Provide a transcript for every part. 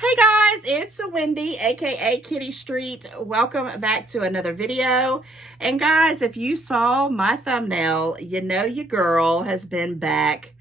Hey guys, it's Wendy, aka Kitty Street. Welcome back to another video. And guys, if you saw my thumbnail, you know your girl has been back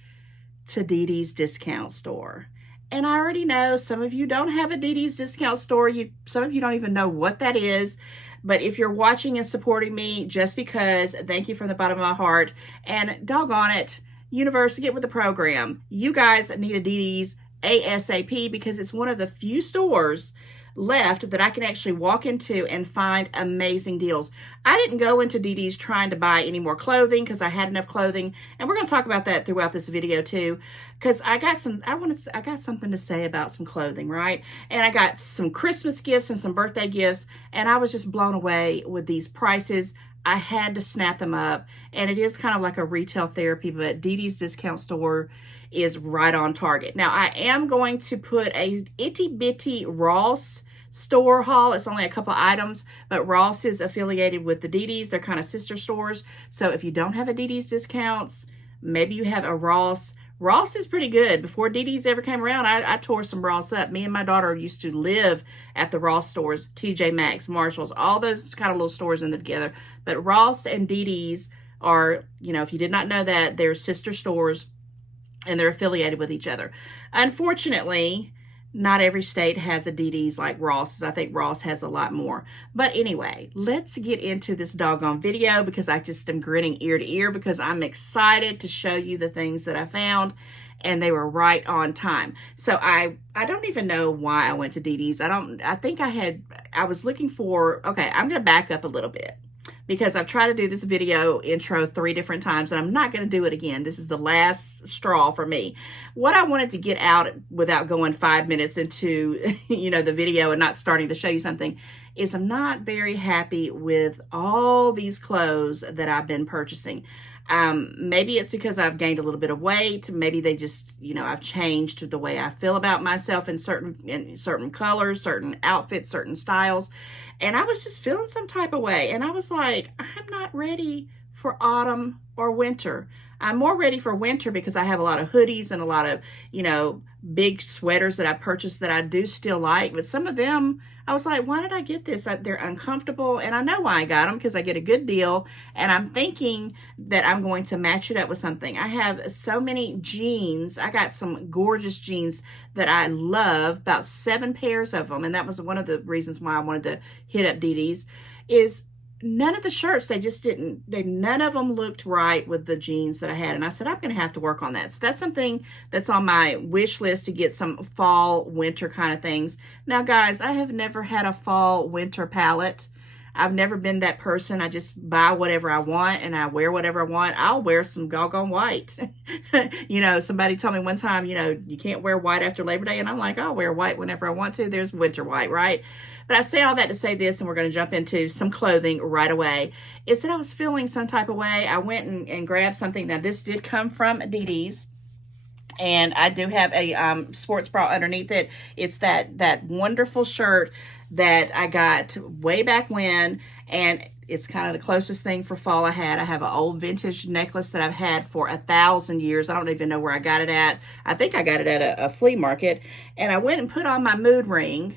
to Dee Dee's discount store. And I already know some of you don't have a Dee Dee's discount store. Some of you don't even know what that is. But if you're watching and supporting me just because, thank you from the bottom of my heart. And doggone it, universe, get with the program. You guys need a Dee Dee's ASAP because it's one of the few stores left that I can actually walk into and find amazing deals. I didn't go into Dee Dee's trying to buy any more clothing because I had enough clothing, and we're going to talk about that throughout this video too, because I got something to say about some clothing, right? And I got some Christmas gifts and some birthday gifts, and I was just blown away with these prices. I had to snap them up, and it is kind of like a retail therapy, but Dee Dee's discount store is right on target. Now, I am going to put a itty bitty Ross store haul. It's only a couple of items, but Ross is affiliated with the Dee Dee's. They're kind of sister stores. So if you don't have a Dee Dee's discounts, maybe you have a Ross. Ross is pretty good. Before Dee Dee's ever came around, I tore some Ross up. Me and my daughter used to live at the Ross stores, TJ Maxx, Marshalls, all those kind of little stores in together. But Ross and Dee Dee's are, if you did not know that, they're sister stores and they're affiliated with each other. Unfortunately, not every state has a Dee Dee's like Ross's. I think Ross has a lot more. But anyway, let's get into this doggone video because I just am grinning ear to ear because I'm excited to show you the things that I found, and they were right on time. So I don't even know why I went to Dee Dee's. I was looking for, okay, I'm going to back up a little bit, because I've tried to do this video intro 3 different times, and I'm not going to do it again. This is the last straw for me. What I wanted to get out without going 5 minutes into, the video and not starting to show you something is I'm not very happy with all these clothes that I've been purchasing. Maybe it's because I've gained a little bit of weight. Maybe they just, I've changed the way I feel about myself in certain colors, certain outfits, certain styles. And I was just feeling some type of way. And I was like, I'm not ready for autumn or winter. I'm more ready for winter because I have a lot of hoodies and a lot of, big sweaters that I purchased that I do still like. But some of them, I was like, why did I get this? They're uncomfortable. And I know why I got them, because I get a good deal. And I'm thinking that I'm going to match it up with something. I have so many jeans. I got some gorgeous jeans that I love, about 7 pairs of them. And that was one of the reasons why I wanted to hit up Dee Dee's, is none of the shirts, none of them looked right with the jeans that I had. And I said, I'm going to have to work on that. So that's something that's on my wish list, to get some fall, winter kind of things. Now, guys, I have never had a fall, winter palette. I've never been that person. I just buy whatever I want and I wear whatever I want. I'll wear some doggone white. Somebody told me one time, you can't wear white after Labor Day. And I'm like, I'll wear white whenever I want to. There's winter white, right? But I say all that to say this, and we're going to jump into some clothing right away, is that I was feeling some type of way. I went and grabbed something. Now, this did come from Dee Dee's. And I do have a sports bra underneath it. It's that wonderful shirt that I got way back when, and it's kind of the closest thing for fall I had. I have an old vintage necklace that I've had for 1,000 years. I don't even know where I got it at. I think I got it at a flea market. And I went and put on my mood ring.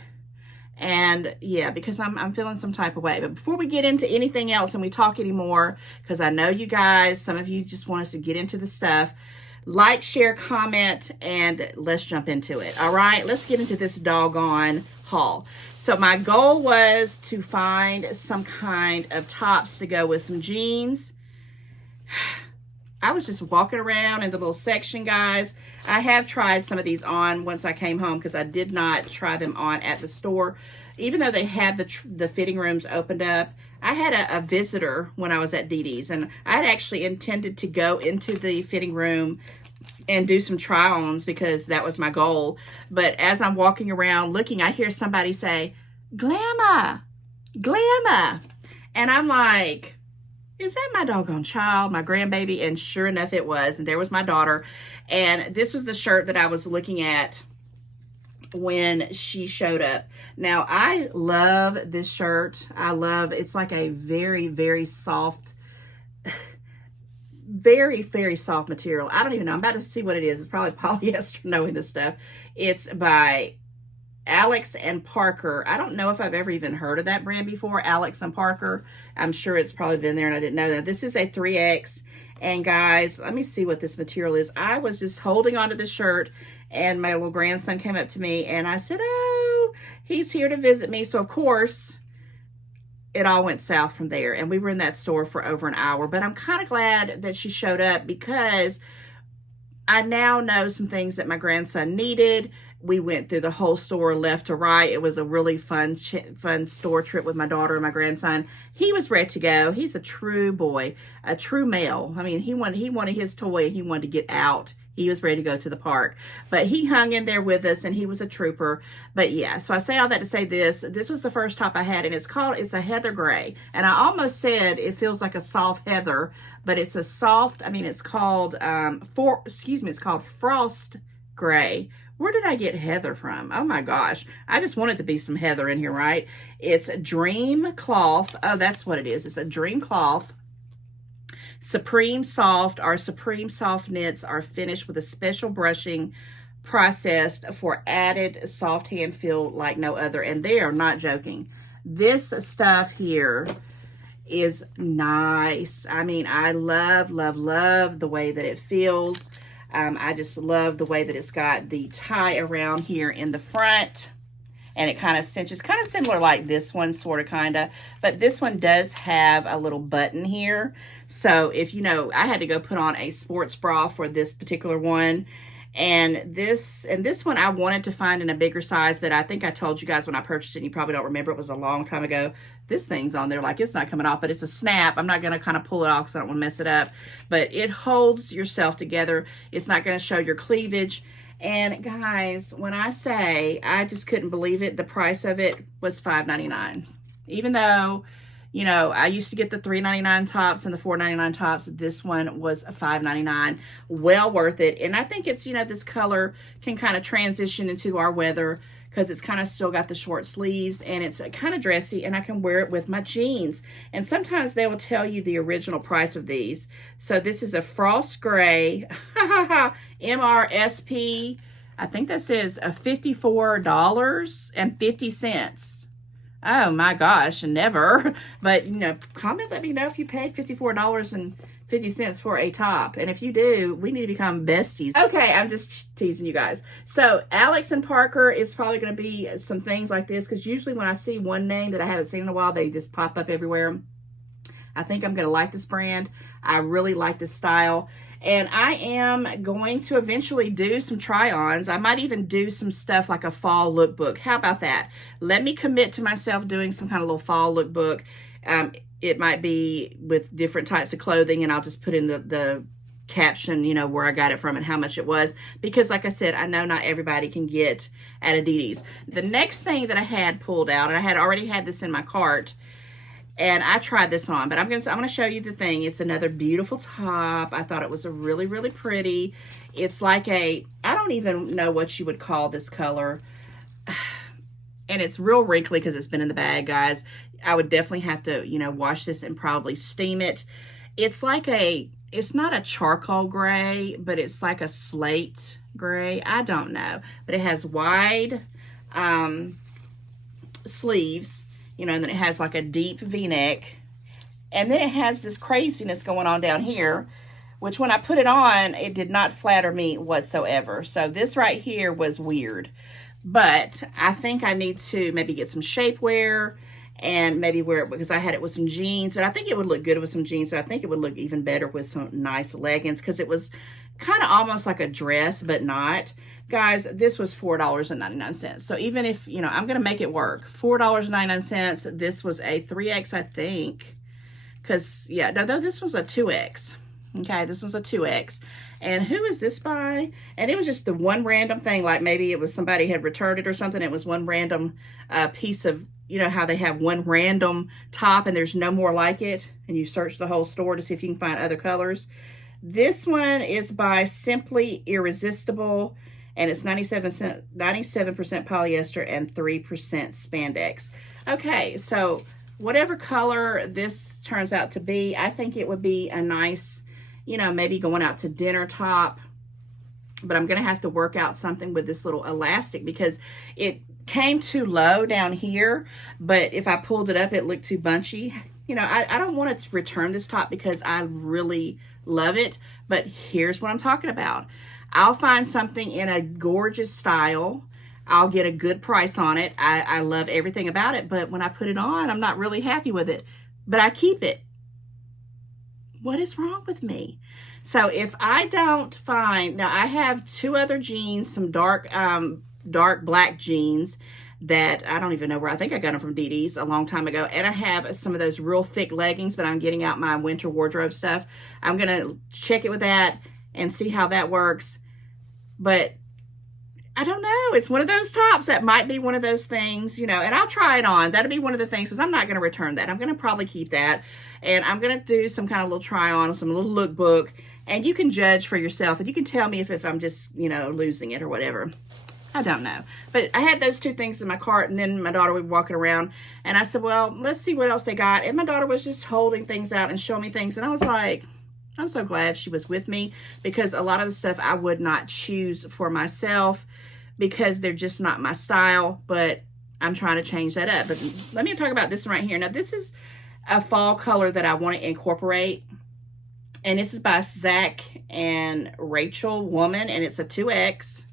And yeah, because I'm feeling some type of way. But before we get into anything else and we talk anymore, because I know you guys, some of you just want us to get into the stuff, like, share, comment, and let's jump into it. All right, let's get into this doggone haul. So my goal was to find some kind of tops to go with some jeans. I was just walking around in the little section, guys. I have tried some of these on once I came home, because I did not try them on at the store. Even though they had the fitting rooms opened up, I had a visitor when I was at Dee Dee's, and I had actually intended to go into the fitting room and do some try-ons because that was my goal. But as I'm walking around looking, I hear somebody say, "Glamma, Glamma." And I'm like, is that my doggone child, my grandbaby? And sure enough, it was. And there was my daughter. And this was the shirt that I was looking at when she showed up. Now, I love this shirt. It's like a very, very soft, very, very soft material. I don't even know. I'm about to see what it is. It's probably polyester, knowing this stuff. It's by Alex and Parker. I don't know if I've ever even heard of that brand before, Alex and Parker. I'm sure it's probably been there and I didn't know that. This is a 3X. And guys, let me see what this material is. I was just holding onto this shirt and my little grandson came up to me and I said, oh, he's here to visit me. So of course, it all went south from there. And we were in that store for over an hour. But I'm kind of glad that she showed up because I now know some things that my grandson needed. We went through the whole store left to right. It was a really fun store trip with my daughter and my grandson. He was ready to go. He's a true boy, a true male. I mean, he wanted his toy. He wanted to get out. He was ready to go to the park, but he hung in there with us and he was a trooper. But yeah, so I say all that to say this was the first top I had and it's a heather gray. And I almost said it feels like a soft heather, but it's a soft, I mean, it's called, it's called frost gray. Where did I get heather from? Oh my gosh. I just wanted to be some heather in here, right? It's a dream cloth. Oh, that's what it is. It's a dream cloth. Supreme Soft. Our Supreme Soft knits are finished with a special brushing processed for added soft hand feel like no other. And they are not joking. This stuff here is nice. I mean, I love, love, love the way that it feels. I just love the way that it's got the tie around here in the front. And it kind of cinches, kind of similar like this one, sort of, kind of. But this one does have a little button here. So if you know, I had to go put on a sports bra for this particular one. And this one I wanted to find in a bigger size, but I think I told you guys when I purchased it, and you probably don't remember, it was a long time ago. This thing's on there like it's not coming off, but it's a snap. I'm not going to kind of pull it off because I don't want to mess it up. But it holds yourself together. It's not going to show your cleavage. And guys, when I say I just couldn't believe it, the price of it was $5.99. Even though, you know, I used to get the $3.99 tops and the $4.99 tops. This one was $5.99. Well worth it. And I think it's, you know, this color can kind of transition into our weather because it's kind of still got the short sleeves and it's kind of dressy and I can wear it with my jeans. And sometimes they will tell you the original price of these. So this is a frost gray, MRSP. I think that says $54.50. Oh my gosh, never. But, you know, comment, let me know if you paid $54.50 for a top. And if you do, we need to become besties. Okay, I'm just teasing you guys. So Alex and Parker is probably going to be some things like this, because usually when I see one name that I haven't seen in a while, they just pop up everywhere. I think I'm going to like this brand. I really like this style. And I am going to eventually do some try-ons. I might even do some stuff like a fall lookbook. How about that? Let me commit to myself doing some kind of little fall lookbook. It might be with different types of clothing, and I'll just put in the caption, you know, where I got it from and how much it was. Because like I said, I know not everybody can get at Adidas. The next thing that I had pulled out, and I had already had this in my cart, and I tried this on, but I'm gonna show you the thing. It's another beautiful top. I thought it was a really, really pretty. It's like I don't even know what you would call this color. And it's real wrinkly because it's been in the bag, guys. I would definitely have to, you know, wash this and probably steam it. It's like it's not a charcoal gray, but it's like a slate gray. I don't know, but it has wide sleeves. You know, and then it has like a deep V-neck. And then it has this craziness going on down here, which when I put it on, it did not flatter me whatsoever. So this right here was weird. But I think I need to maybe get some shapewear and maybe wear it, because I had it with some jeans. But I think it would look good with some jeans, but I think it would look even better with some nice leggings, because it was kind of almost like a dress, but not. Guys, this was $4.99. So even if, you know, I'm going to make it work. $4.99. This was a 3X, I think. Because, yeah, no, this was a 2X. Okay, this was a 2X. And who is this by? And it was just the one random thing, like maybe it was somebody had returned it or something. It was one random piece of, you know, how they have one random top and there's no more like it. And you search the whole store to see if you can find other colors. This one is by Simply Irresistible, and it's 97% polyester and 3% spandex. Okay, so whatever color this turns out to be, I think it would be a nice, you know, maybe going out to dinner top. but I'm going to have to work out something with this little elastic because it came too low down here, but if I pulled it up, it looked too bunchy. You know, I don't want to return this top because I really love it, but here's what I'm talking about. I'll find something in a gorgeous style. I'll get a good price on it. I love everything about it, but when I put it on, I'm not really happy with it, but I keep it. What is wrong with me? So if I don't find, now I have 2 other jeans, some dark black jeans that I don't even know where, I think I got them from DD's a long time ago. And I have some of those real thick leggings, but I'm getting out my winter wardrobe stuff. I'm going to check it with that and see how that works. But I don't know. It's one of those tops that might be one of those things, you know, and I'll try it on. That'll be one of the things because I'm not going to return that. I'm going to probably keep that. And I'm going to do some kind of little try on, some little lookbook. And you can judge for yourself. And you can tell me if I'm just, you know, losing it or whatever. I don't know. But I had those 2 things in my cart. And then my daughter was walking around. And I said, well, let's see what else they got. And my daughter was just holding things out and showing me things. And I was like, I'm so glad she was with me. Because a lot of the stuff I would not choose for myself. Because they're just not my style. But I'm trying to change that up. But let me talk about this one right here. Now, this is a fall color that I want to incorporate. And this is by Zach and Rachel Woman. And it's a 2X.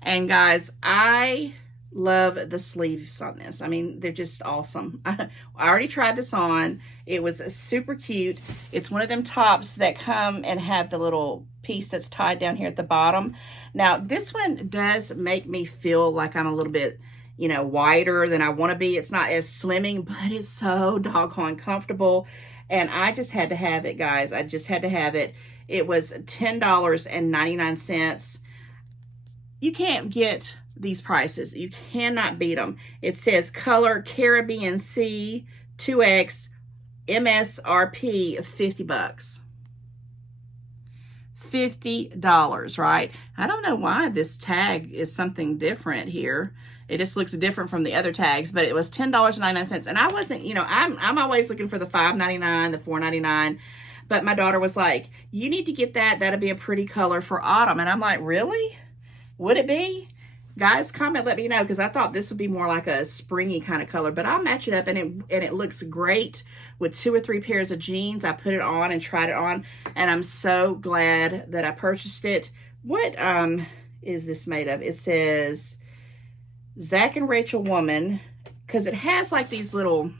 And guys, I love the sleeves on this. I mean, they're just awesome. I already tried this on. It was super cute. It's one of them tops that come and have the little piece that's tied down here at the bottom. Now, this one does make me feel like I'm a little bit, you know, wider than I want to be. It's not as slimming, but it's so doggone comfortable. And I just had to have it, guys. I just had to have it. It was $10.99. You can't get these prices. You cannot beat them. It says color Caribbean Sea 2X MSRP $50. $50, right? I don't know why this tag is something different here. It just looks different from the other tags, but it was $10.99. And I wasn't, you know, I'm always looking for the $5.99, the $4.99. But my daughter was like, you need to get that. That'll be a pretty color for autumn. And I'm like, really? Would it be? Guys, comment, let me know, because I thought this would be more like a springy kind of color, but I'll match it up, and it looks great with 2 or 3 pairs of jeans. I put it on and tried it on, and I'm so glad that I purchased it. What is this made of? It says Zach and Rachel Woman, because it has like these little,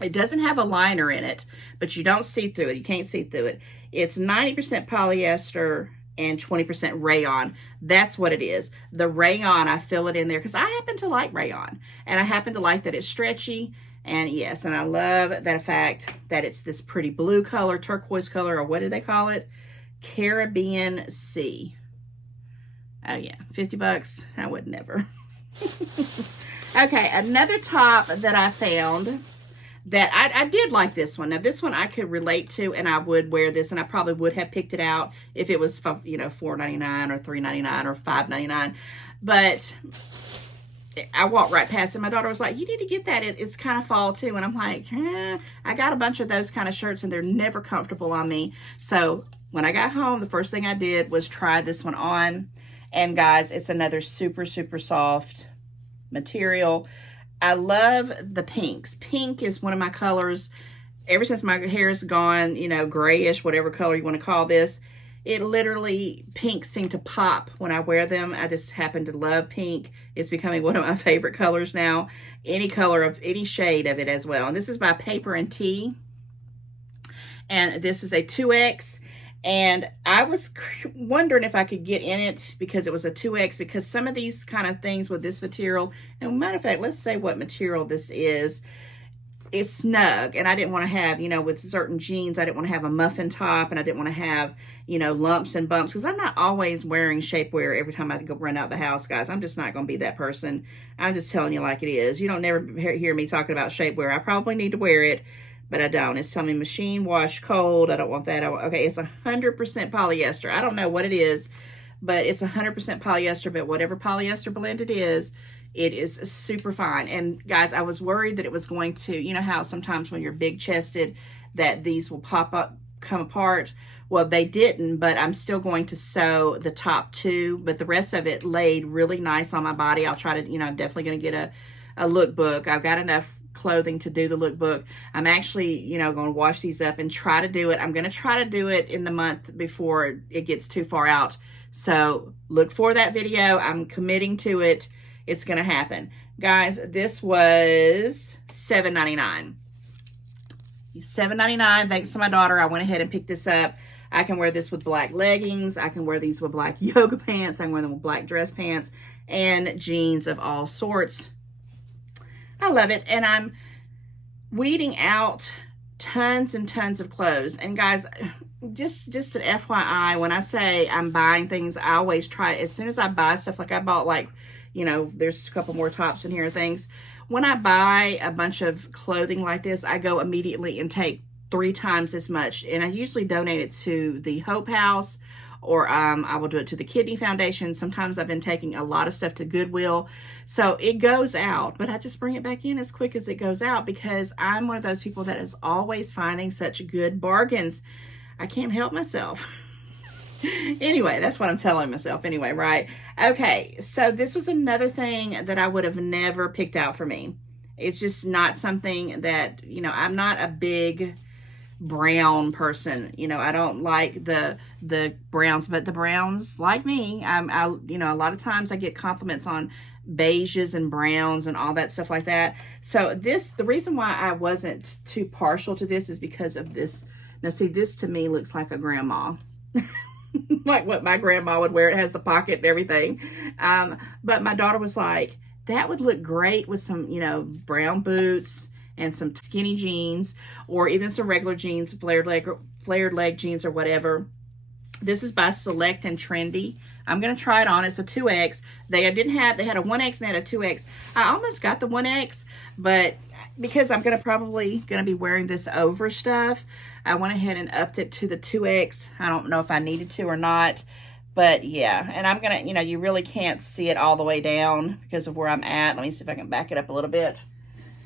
it doesn't have a liner in it, but you don't see through it. You can't see through it. It's 90% polyester and 20% rayon. That's what it is. The rayon, I fill it in there because I happen to like rayon, and I happen to like that it's stretchy. And yes, and I love that fact that it's this pretty blue color, turquoise color, or what do they call it? Caribbean Sea. Oh yeah, $50. I would never. Okay, another top that I found that I did like this one. Now, this one I could relate to, and I would wear this, and I probably would have picked it out if it was, you know, $4.99 or $3.99 or $5.99. But I walked right past it. My daughter was like, you need to get that. It's kind of fall, too. And I'm like, I got a bunch of those kind of shirts, and they're never comfortable on me. So when I got home, the first thing I did was try this one on. And, guys, it's another super, super soft material. I love the pinks. Pink is one of my colors. Ever since my hair is gone, you know, grayish, whatever color you want to call this, it literally, pinks seem to pop when I wear them. I just happen to love pink. It's becoming one of my favorite colors now. Any color of, any shade of it as well. And this is by Paper and Tea. And this is a 2X. And I was wondering if I could get in it because it was a 2X, because some of these kind of things with this material, and matter of fact, let's say what material this is. It's snug, and I didn't want to have, you know, with certain jeans, I didn't want to have a muffin top, and I didn't want to have, you know, lumps and bumps, because I'm not always wearing shapewear every time I go run out the house, guys. I'm just not going to be that person. I'm just telling you like it is. You don't never hear me talking about shapewear. I probably need to wear it, but I don't. It's telling me machine wash cold. I don't want that. Okay, it's 100% polyester. I don't know what it is, but it's 100% polyester, but whatever polyester blend it is super fine. And guys, I was worried that it was going to, you know how sometimes when you're big chested that these will pop up, come apart. Well, they didn't, but I'm still going to sew the top 2, but the rest of it laid really nice on my body. I'll try to, you know, I'm definitely going to get a lookbook. I've got enough clothing to do the lookbook. I'm actually, you know, going to wash these up and try to do it. I'm going to try to do it in the month before it gets too far out. So look for that video. I'm committing to it. It's going to happen. Guys, this was $7.99. $7.99. Thanks to my daughter, I went ahead and picked this up. I can wear this with black leggings. I can wear these with black yoga pants. I can wear them with black dress pants and jeans of all sorts. I love it. And I'm weeding out tons and tons of clothes. And guys, just an FYI, when I say I'm buying things, I always try, as soon as I buy stuff, like I bought, like, you know, there's a couple more tops in here and things. When I buy a bunch of clothing like this, I go immediately and take 3 times as much. And I usually donate it to the Hope House, or I will do it to the Kidney Foundation. Sometimes I've been taking a lot of stuff to Goodwill. So it goes out, but I just bring it back in as quick as it goes out, because I'm one of those people that is always finding such good bargains. I can't help myself. Anyway, that's what I'm telling myself anyway, right? Okay, so this was another thing that I would have never picked out for me. It's just not something that, you know, I'm not a big brown person. You know, I don't like the browns, but the browns like me. You know, a lot of times I get compliments on beiges and browns and all that stuff like that. So the reason why I wasn't too partial to this is because of this. Now see, this to me looks like a grandma. Like what my grandma would wear. It has the pocket and everything. But my daughter was like, that would look great with some, you know, brown boots and some skinny jeans, or even some regular jeans, flared leg jeans or whatever. This is by Select and Trendy. I'm going to try it on. It's a 2X. They had a 1X and they had a 2X. I almost got the 1X, but because I'm probably going to be wearing this over stuff, I went ahead and upped it to the 2X. I don't know if I needed to or not, but yeah. And I'm going to, you know, you really can't see it all the way down because of where I'm at. Let me see if I can back it up a little bit.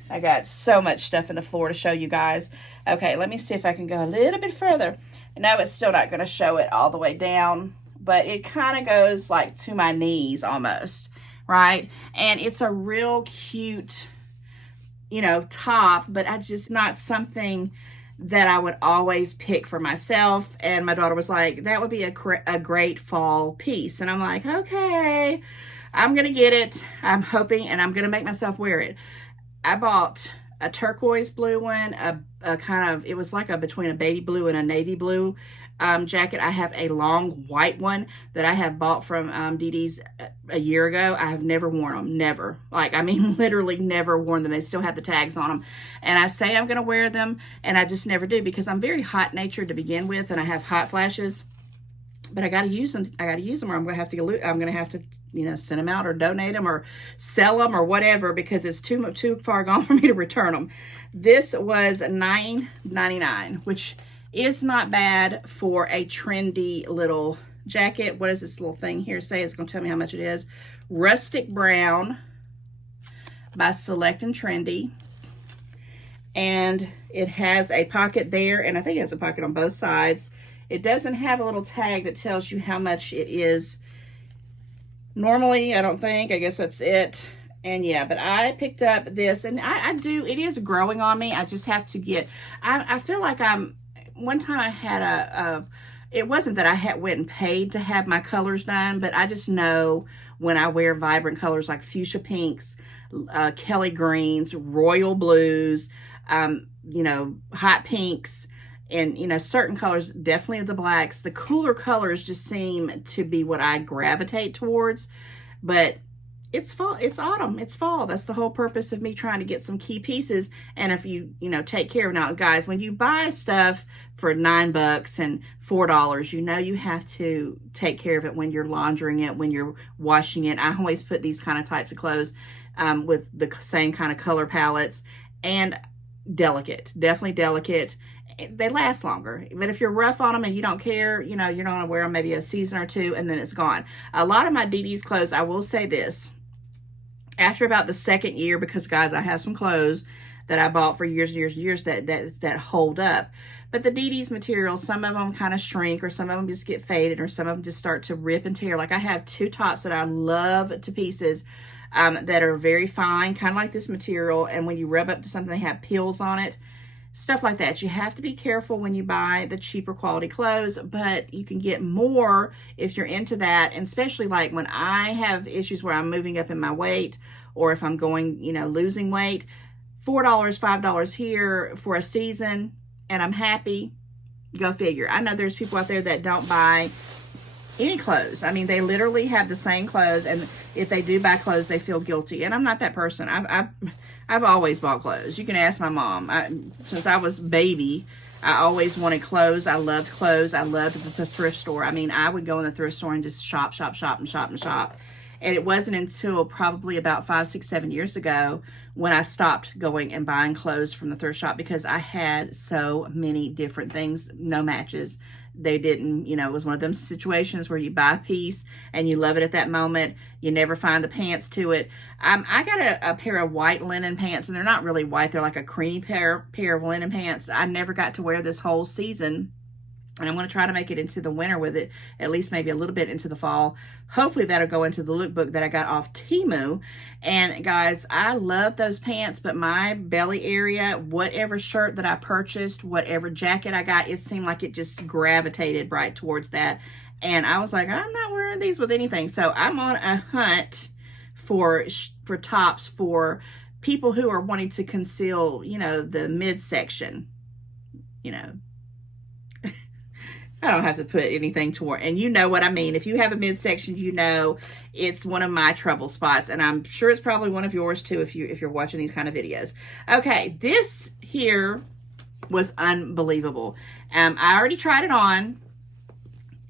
I got so much stuff in the floor to show you guys. Okay, let me see if I can go a little bit further. No, it's still not going to show it all the way down, but it kind of goes like to my knees almost, right? And it's a real cute, you know, top, but I just not something that I would always pick for myself. And my daughter was like, that would be a great fall piece. And I'm like, okay, I'm going to get it. I'm hoping, and I'm going to make myself wear it. I bought a turquoise blue one, a kind of, it was like between a baby blue and a navy blue jacket. I have a long white one that I have bought from Dee Dee's a year ago. I have never worn them, never. Like, I mean, literally never worn them. They still have the tags on them. And I say I'm going to wear them, and I just never do, because I'm very hot-natured to begin with, and I have hot flashes. But I got to use them. I got to use them, or I'm going to have to, you know, send them out or donate them or sell them or whatever, because it's too far gone for me to return them. This was $9.99, which is not bad for a trendy little jacket. What does this little thing here say? It's going to tell me how much it is. Rustic Brown by Select and Trendy. And it has a pocket there, and I think it has a pocket on both sides. It doesn't have a little tag that tells you how much it is normally, I don't think. I guess that's it. And yeah, but I picked up this, and it is growing on me. I just have to get, I feel like one time I had it wasn't that I went and paid to have my colors done, but I just know when I wear vibrant colors like fuchsia pinks, Kelly greens, royal blues, you know, hot pinks, and, you know, certain colors, definitely the blacks. The cooler colors just seem to be what I gravitate towards. But it's fall, it's autumn, it's fall. That's the whole purpose of me trying to get some key pieces. And if you know, take care of, now guys, when you buy stuff for $9 and $4, you know, you have to take care of it when you're laundering it, when you're washing it. I always put these kind of types of clothes with the same kind of color palettes, and delicate, definitely delicate. They last longer. But if you're rough on them and you don't care, you know, you're not gonna wear them maybe a season or two and then it's gone. A lot of my Dee Dee's clothes, I will say this, after about the second year, because guys, I have some clothes that I bought for years and years and years that hold up. But the DD's materials, some of them kind of shrink, or some of them just get faded, or some of them just start to rip and tear. Like I have 2 tops that I love to pieces that are very fine, kind of like this material. And when you rub up to something, they have peels on it. Stuff like that. You have to be careful when you buy the cheaper quality clothes, but you can get more if you're into that. And especially like when I have issues where I'm moving up in my weight, or if I'm going, you know, losing weight, $4, $5 here for a season, and I'm happy. Go figure. I know there's people out there that don't buy any clothes. I mean, they literally have the same clothes, and if they do buy clothes, they feel guilty. And I'm not that person. I've always bought clothes. You can ask my mom. Since I was baby, I always wanted clothes. I loved clothes. I loved the thrift store. I mean, I would go in the thrift store and just shop, shop, shop, and shop, and shop. And it wasn't until probably about 5, 6, 7 years ago when I stopped going and buying clothes from the thrift shop, because I had so many different things, no matches. They didn't, you know, it was one of them situations where you buy a piece and you love it at that moment. You never find the pants to it. I got a pair of white linen pants, and they're not really white. They're like a creamy pair of linen pants. I never got to wear this whole season. And I'm going to try to make it into the winter with it, at least maybe a little bit into the fall. Hopefully that'll go into the lookbook that I got off Temu. And guys, I love those pants, but my belly area, whatever shirt that I purchased, whatever jacket I got, it seemed like it just gravitated right towards that. And I was like, I'm not wearing these with anything. So I'm on a hunt for tops for people who are wanting to conceal, you know, the midsection, you know. I don't have to put anything toward, and you know what I mean. If you have a midsection, you know it's one of my trouble spots, and I'm sure it's probably one of yours too if you're watching these kind of videos. Okay, this here was unbelievable. I already tried it on,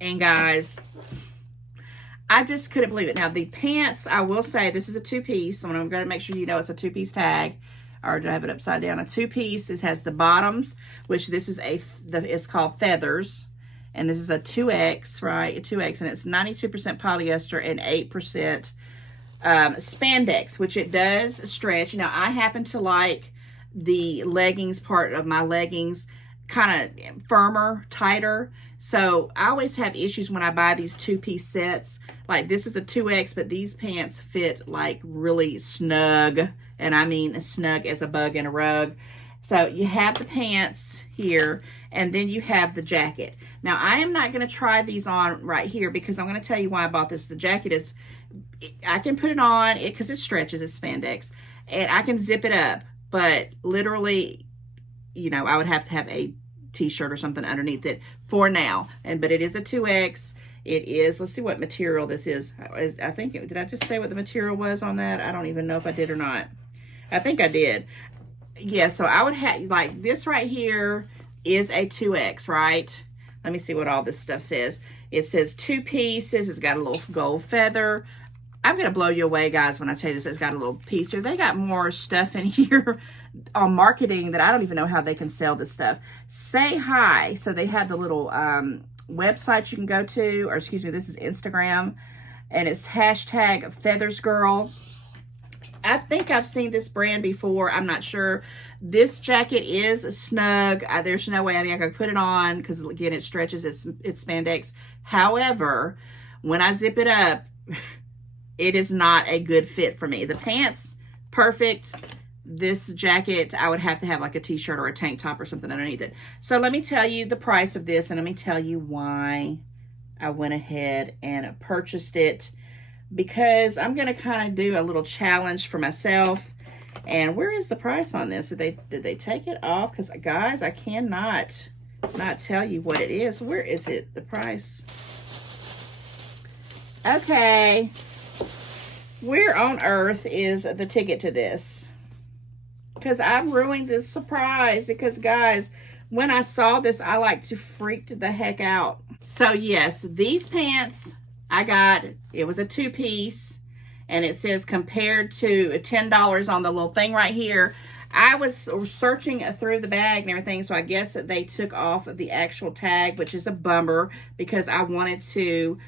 and guys, I just couldn't believe it. Now the pants, I will say this is a 2-piece, so I'm going to make sure you know it's a 2-piece tag. Or do I have it upside down? A 2-piece. It has the bottoms, which this is it's called Feathers. And this is a 2X, right? A 2X, and it's 92% polyester and 8% spandex, which it does stretch. Now, I happen to like the leggings part of my leggings kind of firmer, tighter. So I always have issues when I buy these 2-piece sets. Like this is a 2X, but these pants fit like really snug. And I mean as snug as a bug in a rug. So you have the pants here, and then you have the jacket. Now, I am not going to try these on right here because I'm going to tell you why I bought this. The jacket is, I can put it on because it stretches, it's spandex, and I can zip it up. But literally, you know, I would have to have a t-shirt or something underneath it for now. But it is a 2X. It is, let's see what material this is. I think, did I just say what the material was on that? I don't even know if I did or not. I think I did. Yeah, so I would have, like this right here is a 2X, right? Let me see what all this stuff says. It says 2 pieces. It's got a little gold feather. I'm going to blow you away, guys, when I tell you this. It's got a little piece here. They got more stuff in here on marketing that I don't even know how they can sell this stuff. Say hi. So they have the little website you can go to, or excuse me, this is Instagram, and it's hashtag Feathers Girl. I think I've seen this brand before. I'm not sure. This jacket is snug. There's no way I could put it on because, again, it stretches. It's spandex. However, when I zip it up, it is not a good fit for me. The pants, perfect. This jacket, I would have to have like a t-shirt or a tank top or something underneath it. So let me tell you the price of this, and let me tell you why I went ahead and purchased it. Because I'm going to kind of do a little challenge for myself. And where is the price on this? Did they take it off? Because, guys, I cannot not tell you what it is. Where is it? The price. Okay. Where on earth is the ticket to this? Because I've ruined this surprise. Because, guys, when I saw this, I like to freak the heck out. So, yes, these pants I got, it was a 2-piece, and it says compared to $10 on the little thing right here. I was searching through the bag and everything, so I guess that they took off the actual tag, which is a bummer because I wanted to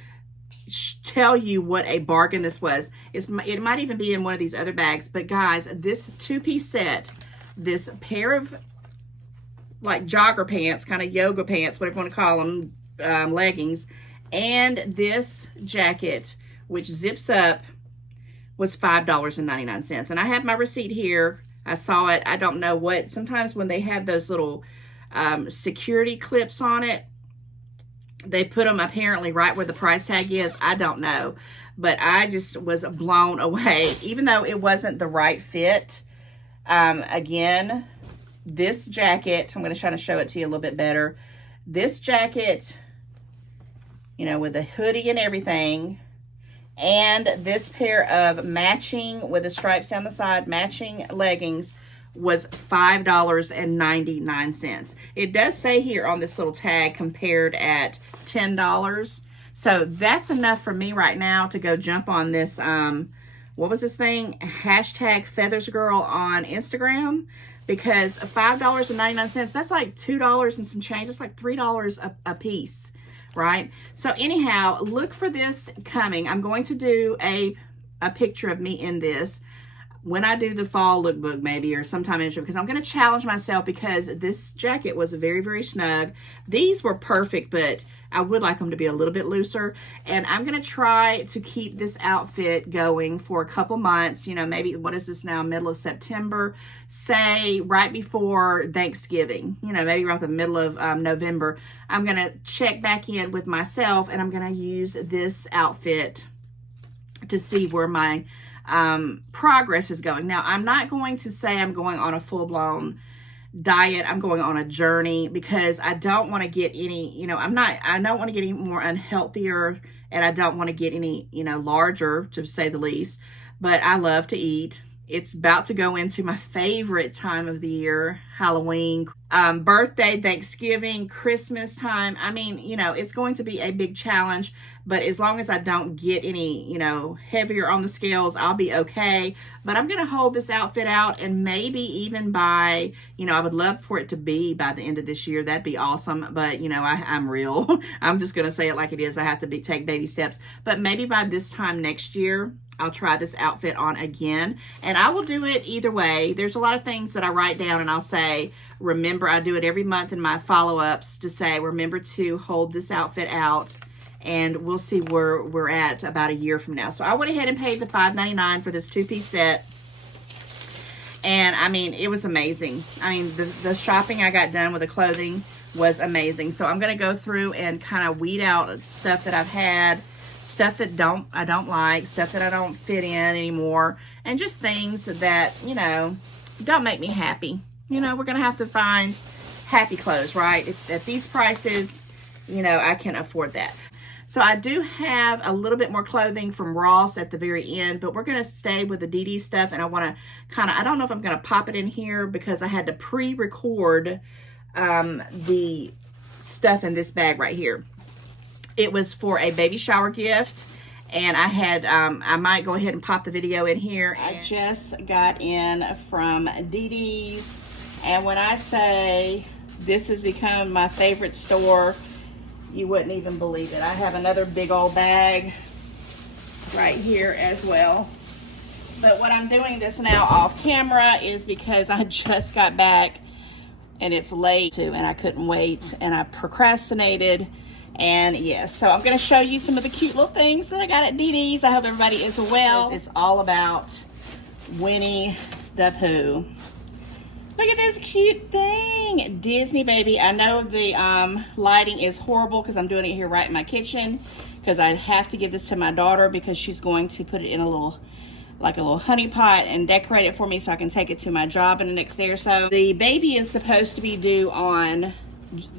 tell you what a bargain this was. It might even be in one of these other bags, but guys, this 2-piece set, this pair of like jogger pants, kind of yoga pants, whatever you want to call them, leggings. And this jacket, which zips up, was $5.99. And I have my receipt here. I saw it. I don't know what, sometimes when they have those little security clips on it, they put them apparently right where the price tag is. I don't know. But I just was blown away, even though it wasn't the right fit. Again, this jacket, I'm going to try to show it to you a little bit better. This jacket, you know, with the hoodie and everything, and this pair of matching, with the stripes down the side, matching leggings, was $5.99. It does say here on this little tag compared at $10. So that's enough for me right now to go jump on this, what was this thing? Hashtag Feathers Girl on Instagram. Because $5.99, that's like $2 and some change. That's like $3 a piece, right? So anyhow, look for this coming. I'm going to do a picture of me in this when I do the fall lookbook, maybe, or sometime in, because I'm going to challenge myself, because this jacket was very, very snug. These were perfect, but I would like them to be a little bit looser. And I'm going to try to keep this outfit going for a couple months. You know, maybe, what is this now, middle of September? Say right before Thanksgiving, you know, maybe around the middle of November. I'm going to check back in with myself, and I'm going to use this outfit to see where my progress is going. Now, I'm not going to say I'm going on a full-blown diet. I'm going on a journey, because I don't want to get any, you know, I don't want to get any more unhealthier, and I don't want to get any, you know, larger, to say the least. But I love to eat. It's about to go into my favorite time of the year, Halloween, birthday, Thanksgiving, Christmas time. I mean, you know, it's going to be a big challenge, but as long as I don't get any, you know, heavier on the scales, I'll be okay. But I'm going to hold this outfit out, and maybe even by, you know, I would love for it to be by the end of this year. That'd be awesome. But, you know, I'm real. I'm just going to say it like it is. I have to take baby steps. But maybe by this time next year, I'll try this outfit on again, and I will do it either way. There's a lot of things that I write down, and I'll say, remember, I do it every month in my follow-ups to say, remember to hold this outfit out, and we'll see where we're at about a year from now. So I went ahead and paid the $5.99 for this two-piece set, and I mean, it was amazing. I mean, the shopping I got done with the clothing was amazing. So I'm going to go through and kind of weed out stuff that I've had, stuff that I don't like, stuff that I don't fit in anymore, and just things that, you know, don't make me happy. You know, we're going to have to find happy clothes, right? At these prices, you know, I can afford that. So I do have a little bit more clothing from Ross at the very end, but we're going to stay with the DD stuff, and I want to kind of, I don't know if I'm going to pop it in here, because I had to pre-record the stuff in this bag right here. It was for a baby shower gift, and I had, I might go ahead and pop the video in here. I just got in from DD's, and when I say this has become my favorite store, you wouldn't even believe it. I have another big old bag right here as well. But what I'm doing this now off camera is because I just got back, and it's late too, and I couldn't wait, and I procrastinated. And yes, so I'm going to show you some of the cute little things that I got at DD's. I hope everybody is well. It's all about Winnie the Pooh. Look at this cute thing. Disney baby. I know the lighting is horrible because I'm doing it here right in my kitchen, because I have to give this to my daughter, because she's going to put it in a little, like a little honey pot, and decorate it for me so I can take it to my job in the next day or so. The baby is supposed to be due on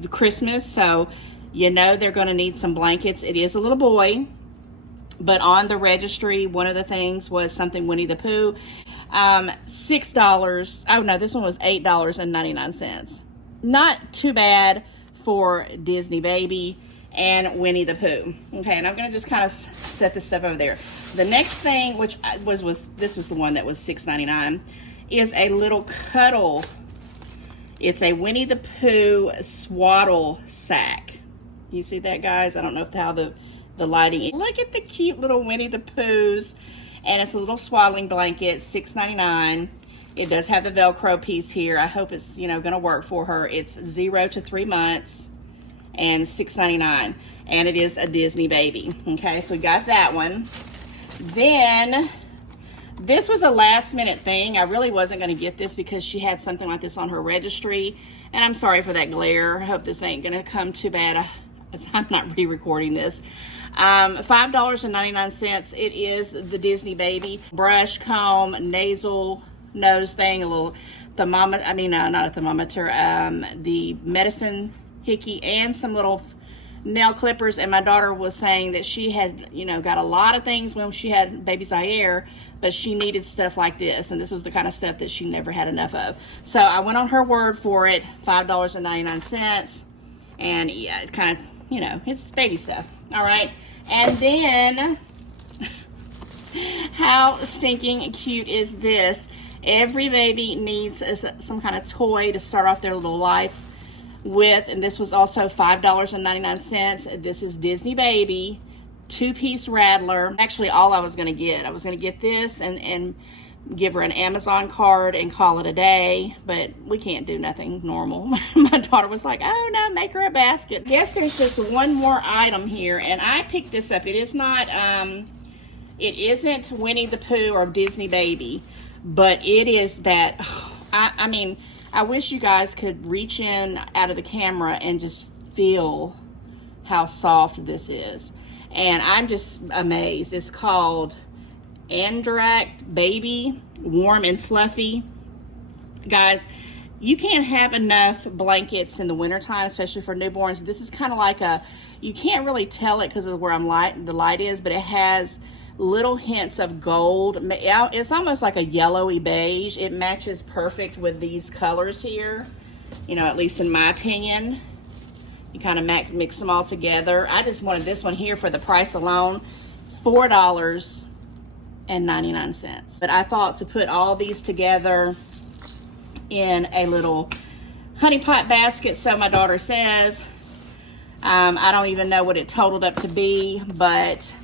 Christmas, so you know they're going to need some blankets. It is a little boy, but on the registry, one of the things was something Winnie the Pooh. $6. Oh no, this one was $8.99. Not too bad for Disney baby and Winnie the Pooh. Okay, and I'm going to just kind of set this stuff over there. The next thing, which this was the one that was $6.99, is a little cuddle. It's a Winnie the Pooh swaddle sack. You see that, guys? I don't know how the lighting is. Look at the cute little Winnie the Poohs. And it's a little swaddling blanket, $6.99. It does have the Velcro piece here. I hope it's, you know, gonna work for her. It's 0 to 3 months and $6.99, and it is a Disney baby. Okay, so we got that one. Then this was a last minute thing. I really wasn't going to get this because she had something like this on her registry, and I'm sorry for that glare. I hope this ain't going to come too bad as I'm not re-recording this. $5.99. It is the Disney baby brush, comb, nasal nose thing, a little thermometer, I mean, not a thermometer, the medicine hickey, and some little nail clippers. And my daughter was saying that she had, you know, got a lot of things when she had baby Zaire, but she needed stuff like this, and this was the kind of stuff that she never had enough of. So I went on her word for it, $5.99, and yeah, it's kind of, you know, it's baby stuff. All right, and then how stinking cute is this? Every baby needs some kind of toy to start off their little life with, and this was also $5.99. This is Disney Baby 2-piece rattler. Actually, all I was going to get. I was going to get this and give her an Amazon card and call it a day, but we can't do nothing normal. My daughter was like, oh no, make her a basket. Yes, there's just one more item here, and I picked this up. It is not, it isn't Winnie the Pooh or Disney Baby, but it is that, I mean, I wish you guys could reach in out of the camera and just feel how soft this is. And I'm just amazed. It's called Andrak Baby, warm and fluffy. Guys, you can't have enough blankets in the wintertime, especially for newborns. This is kind of like a, you can't really tell it because of where the light is, but it has little hints of gold. It's almost like a yellowy beige. It matches perfect with these colors here, you know, at least in my opinion. You kind of mix them all together. I just wanted this one here for the price alone, $4.99. But I thought to put all these together in a little honey pot basket, so my daughter says. I don't even know what it totaled up to be, but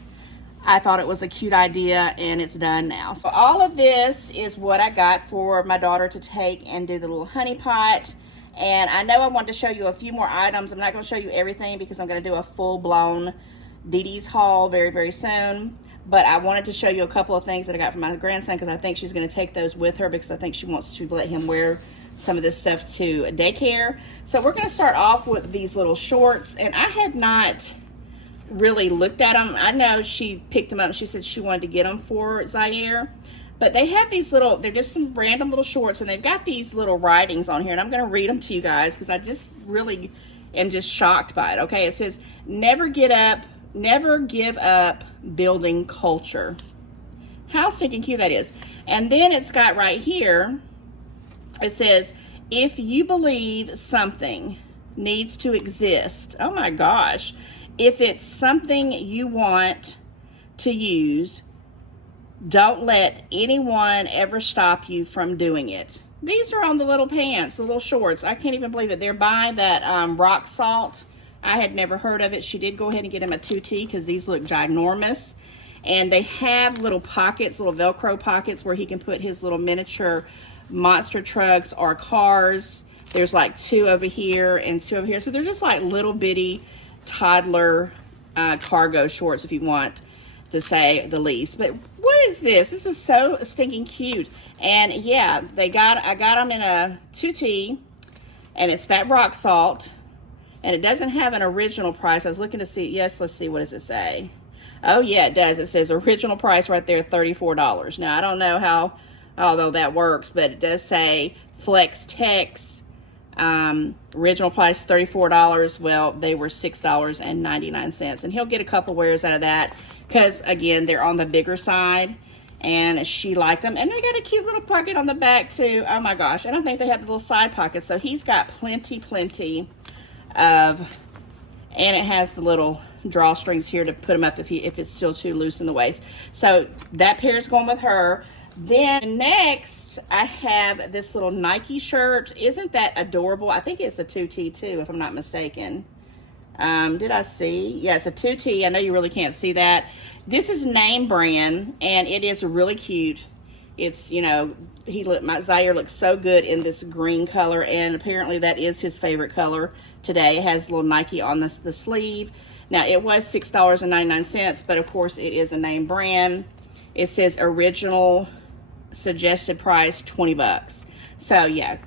I thought it was a cute idea, and it's done now. So all of this is what I got for my daughter to take and do the little honey pot. And I know I wanted to show you a few more items. I'm not going to show you everything because I'm going to do a full-blown Dee Dee's haul very, very soon. But I wanted to show you a couple of things that I got from my grandson because I think she's going to take those with her because I think she wants to let him wear some of this stuff to daycare. So we're going to start off with these little shorts. And I had not really looked at them. I know she picked them up and she said she wanted to get them for Zaire. But they have these little, they're just some random little shorts, and they've got these little writings on here, and I'm going to read them to you guys because I just really am just shocked by it. Okay, it says, never give up building culture. How stinking cute that is. And then it's got right here, it says, if you believe something needs to exist, oh my gosh, if it's something you want to use, don't let anyone ever stop you from doing it. These are on the little pants, the little shorts. I can't even believe it. They're by that rock salt. I had never heard of it. She did go ahead and get him a 2T because these look ginormous. And they have little pockets, little Velcro pockets where he can put his little miniature monster trucks or cars. There's like 2 over here and 2 over here. So they're just like little bitty toddler cargo shorts, if you want to say the least. But what is this? This is so stinking cute. And yeah, I got them in a 2T, and it's that rock salt, and it doesn't have an original price. I was looking to see, yes, let's see, what does it say? Oh yeah, it does. It says original price right there, $34. Now I don't know how, although that works, but it does say Flex Tex, original price $34. Well, they were $6.99, and he'll get a couple wears out of that because again, they're on the bigger side, and she liked them. And they got a cute little pocket on the back too. Oh my gosh, and I think they have the little side pockets, so he's got plenty of, and it has the little drawstrings here to put them up if it's still too loose in the waist. So that pair is going with her. Then next, I have this little Nike shirt. Isn't that adorable? I think it's a 2T too, if I'm not mistaken. Did I see? Yeah, it's a 2T. I know you really can't see that. This is name brand, and it is really cute. It's, you know, my Zaire looks so good in this green color, and apparently that is his favorite color today. It has a little Nike on the sleeve. Now, it was $6.99, but of course it is a name brand. It says original suggested price, 20 bucks. So yeah,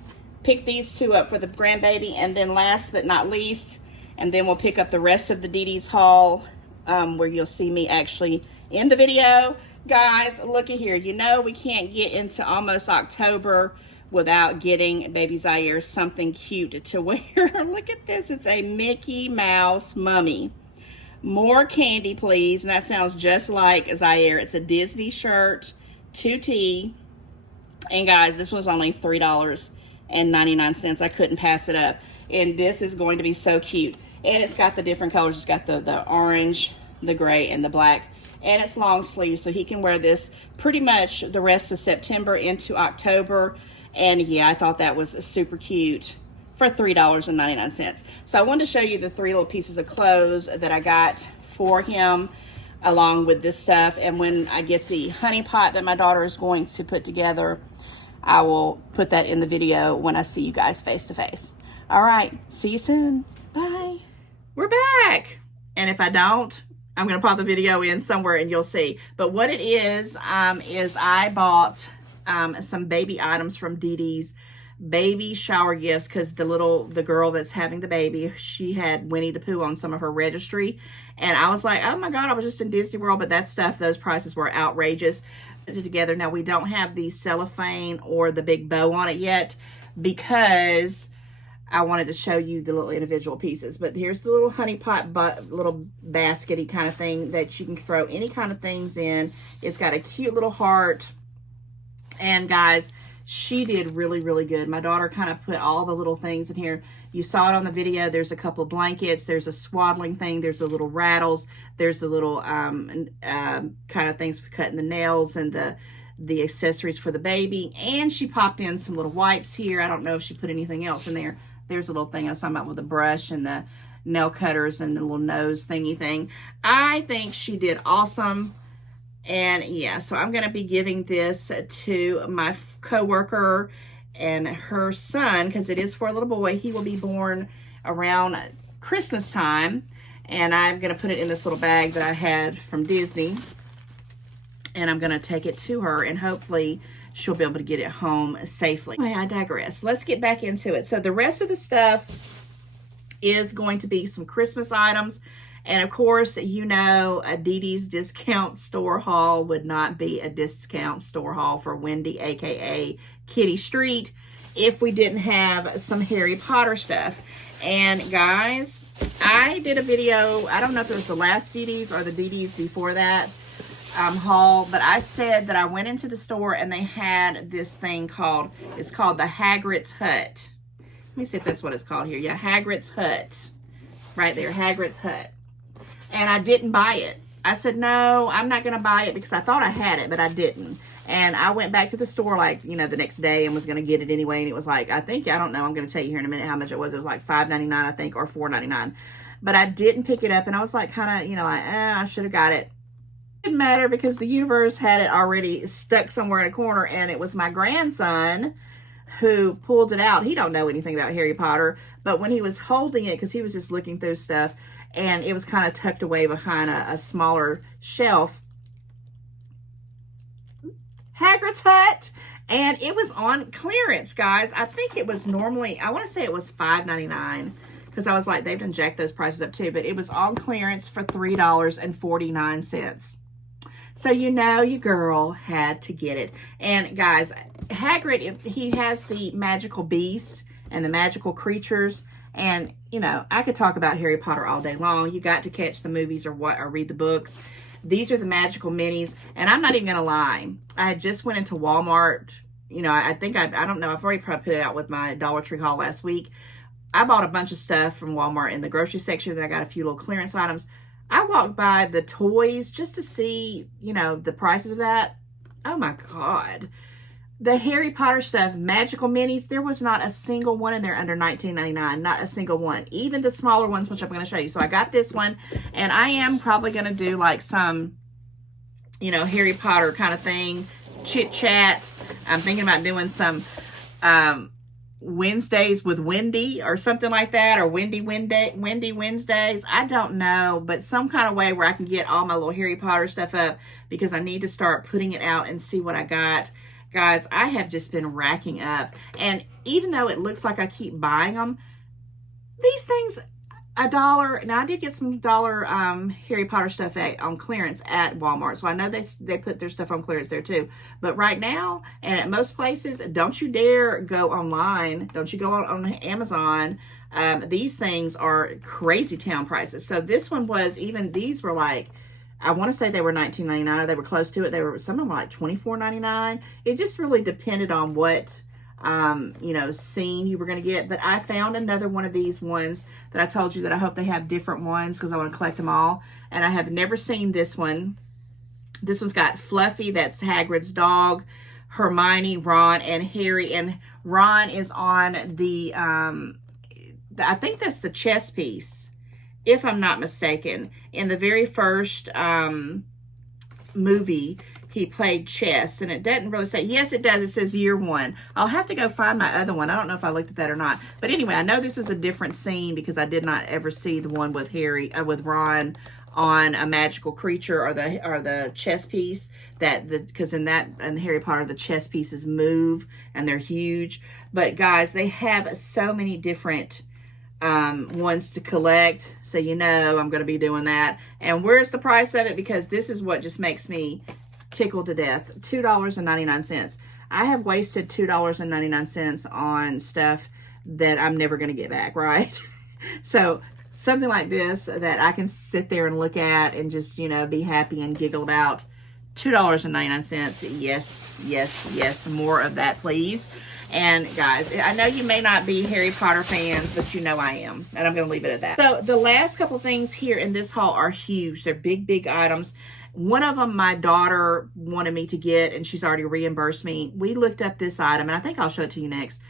pick these two up for the grandbaby. And then last but not least, and then we'll pick up the rest of the Dee Dee's haul, where you'll see me actually in the video. Guys, look at here. You know, we can't get into almost October without getting baby Zaire something cute to wear. Look at this. It's a Mickey Mouse mummy. More candy, please. And that sounds just like Zaire. It's a Disney shirt, 2T. And guys, this was only $3.99. I couldn't pass it up. And this is going to be so cute. And it's got the different colors. It's got the orange, the gray, and the black. And it's long sleeves, so he can wear this pretty much the rest of September into October. And yeah, I thought that was super cute for $3.99. So I wanted to show you the 3 little pieces of clothes that I got for him along with this stuff. And when I get the honey pot that my daughter is going to put together, I will put that in the video when I see you guys face to face. All right, see you soon. Bye. We're back. And if I don't, I'm going to pop the video in somewhere and you'll see. But what it is I bought some baby items from Dee Dee's baby shower gifts, because the girl that's having the baby, she had Winnie the Pooh on some of her registry. And I was like, oh my God, I was just in Disney World, but that stuff, those prices were outrageous. Together. Now, we don't have the cellophane or the big bow on it yet, because I wanted to show you the little individual pieces. But here's the little honey pot, little baskety kind of thing that you can throw any kind of things in. It's got a cute little heart. And guys, she did really, really good. My daughter kind of put all the little things in here. You saw it on the video. There's a couple of blankets. There's a swaddling thing. There's the little rattles. There's the little kind of things for cutting the nails and the accessories for the baby. And she popped in some little wipes here. I don't know if she put anything else in there. There's a little thing I was talking about with the brush and the nail cutters and the little nose thingy thing. I think she did awesome. And yeah, so I'm going to be giving this to my coworker and her son, because it is for a little boy. He will be born around Christmas time. And I'm going to put it in this little bag that I had from Disney. And I'm going to take it to her, and hopefully she'll be able to get it home safely. Anyway, I digress. Let's get back into it. So the rest of the stuff is going to be some Christmas items. And of course, you know, a Dee Dee's discount store haul would not be a discount store haul for Wendy, aka Kitty Street, if we didn't have some Harry Potter stuff. And guys, I did a video, I don't know if it was the last Dee Dee's or the Dee Dee's before that haul, but I said that I went into the store and they had this thing called, it's called the Hagrid's Hut. Let me see if that's what it's called here. Yeah, Hagrid's Hut. Right there, Hagrid's Hut. And I didn't buy it. I said, no, I'm not going to buy it, because I thought I had it, but I didn't. And I went back to the store, like, you know, the next day and was going to get it anyway. And it was like, I don't know, I'm going to tell you here in a minute how much it was. It was like $5.99, I think, or $4.99. But I didn't pick it up, and I was like, kind of, you know, like, I should have got it. It didn't matter, because the universe had it already stuck somewhere in a corner, and it was my grandson who pulled it out. He don't know anything about Harry Potter, but when he was holding it, because he was just looking through stuff, and it was kind of tucked away behind a smaller shelf. Hagrid's Hut, and it was on clearance, guys. I think it was normally, I want to say it was $5.99, because I was like, they've done jacked those prices up too, but it was on clearance for $3.49. So you know your girl had to get it. And guys, Hagrid, he has the magical beast and the magical creatures. And, you know, I could talk about Harry Potter all day long. You got to catch the movies or read the books. These are the magical minis. And I'm not even going to lie. I just went into Walmart. You know, I think, I don't know. I've already probably put it out with my Dollar Tree haul last week. I bought a bunch of stuff from Walmart in the grocery section. Then I got a few little clearance items. I walked by the toys just to see, you know, the prices of that. Oh my God. The Harry Potter stuff, magical minis, there was not a single one in there under $19.99. Not a single one. Even the smaller ones, which I'm going to show you. So I got this one, and I am probably going to do like some, you know, Harry Potter kind of thing chit chat. I'm thinking about doing some Wednesdays with Wendy or something like that, or Wendy Wednesdays. I don't know, but some kind of way where I can get all my little Harry Potter stuff up, because I need to start putting it out and see what I got. Guys, I have just been racking up, and even though it looks like I keep buying them, these things, $1. Now I did get some dollar Harry Potter stuff on clearance at Walmart, so I know they put their stuff on clearance there too. But right now, and at most places, don't you dare go online. Don't you go on Amazon. These things are crazy town prices. So this one was, even these were like, I want to say they were $19.99, or they were close to it. They were, some of them were like $24.99. It just really depended on what you know, scene you were going to get. But I found another one of these ones that I told you that I hope they have different ones, because I want to collect them all. And I have never seen this one. This one's got Fluffy, that's Hagrid's dog, Hermione, Ron, and Harry. And Ron is on the I think that's the chess piece, if I'm not mistaken. In the very first movie, he played chess, and it doesn't really say. Yes, it does. It says year 1. I'll have to go find my other one. I don't know if I looked at that or not. But anyway, I know this is a different scene, because I did not ever see the one with with Ron on a magical creature, or the chess piece, because in Harry Potter, the chess pieces move and they're huge. But guys, they have so many different ones to collect, so you know I'm going to be doing that. And where's the price of it? Because this is what just makes me tickled to death. $2.99. I have wasted $2.99 on stuff that I'm never going to get back, right? So something like this that I can sit there and look at and just, you know, be happy and giggle about. $2.99. Yes, yes, yes. More of that, please. And guys, I know you may not be Harry Potter fans, but you know I am. And I'm going to leave it at that. So the last couple things here in this haul are huge. They're big, big items. One of them my daughter wanted me to get, and she's already reimbursed me. We looked up this item, and I think I'll show it to you next.